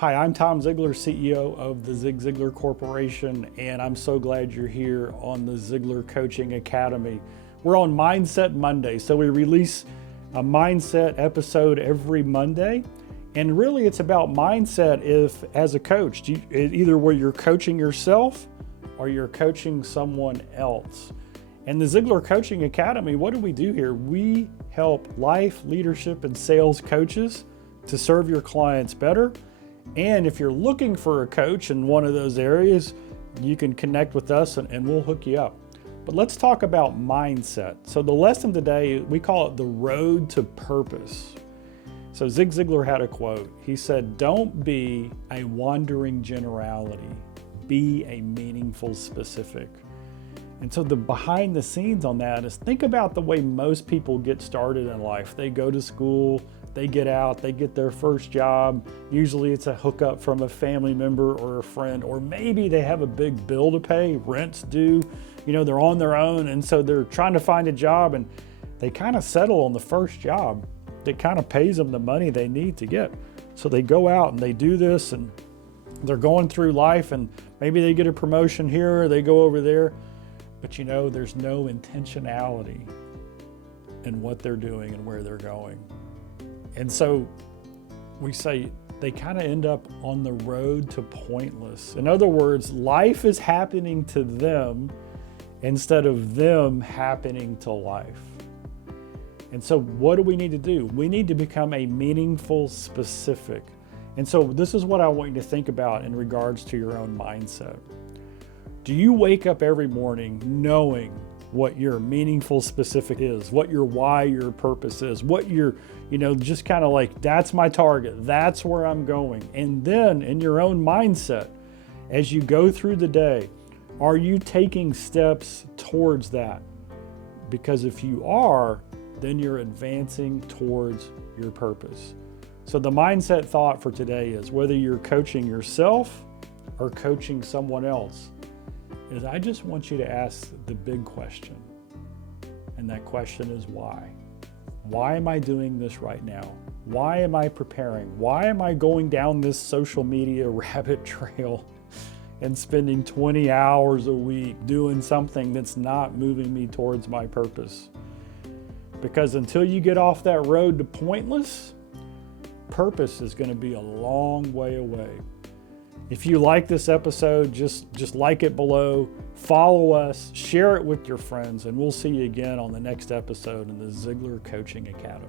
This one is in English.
Hi, I'm Tom Ziglar, CEO of the Zig Ziglar Corporation, and I'm so glad you're here on the Ziglar Coaching Academy. We're on Mindset Monday, so we release a mindset episode every Monday. And really it's about mindset if, as a coach, either where you're coaching yourself or you're coaching someone else. And the Ziglar Coaching Academy, what do we do here? We help life, leadership, and sales coaches to serve your clients better. And if you're looking for a coach in one of those areas, you can connect with us and we'll hook you up. But let's talk about mindset. So the lesson today, we call it the road to purpose. So Zig Ziglar had a quote. He said, "Don't be a wandering generality, be a meaningful specific." And so the behind the scenes on that is think about the way most people get started in life. They go to school, they get out, they get their first job. Usually it's a hookup from a family member or a friend, or maybe they have a big bill to pay, rent's due, they're on their own. And so they're trying to find a job and they kind of settle on the first job that kind of pays them the money they need to get. So they go out and they do this and they're going through life and maybe they get a promotion here, or they go over there, but there's no intentionality in what they're doing and where they're going. And so we say they kind of end up on the road to pointless. In other words, life is happening to them instead of them happening to life. And so what do we need to do? We need to become a meaningful specific. And so this is what I want you to think about in regards to your own mindset. Do you wake up every morning knowing what your meaningful specific is, what your why, your purpose is, what your, just kind of like, that's my target, that's where I'm going. And then in your own mindset, as you go through the day, are you taking steps towards that? Because if you are, then you're advancing towards your purpose. So the mindset thought for today is whether you're coaching yourself or coaching someone else, is I just want you to ask the big question. And that question is why? Why am I doing this right now? Why am I preparing? Why am I going down this social media rabbit trail and spending 20 hours a week doing something that's not moving me towards my purpose? Because until you get off that road to pointless, purpose is going to be a long way away. If you like this episode, just like it below, follow us, share it with your friends, and we'll see you again on the next episode in the Ziglar Coaching Academy.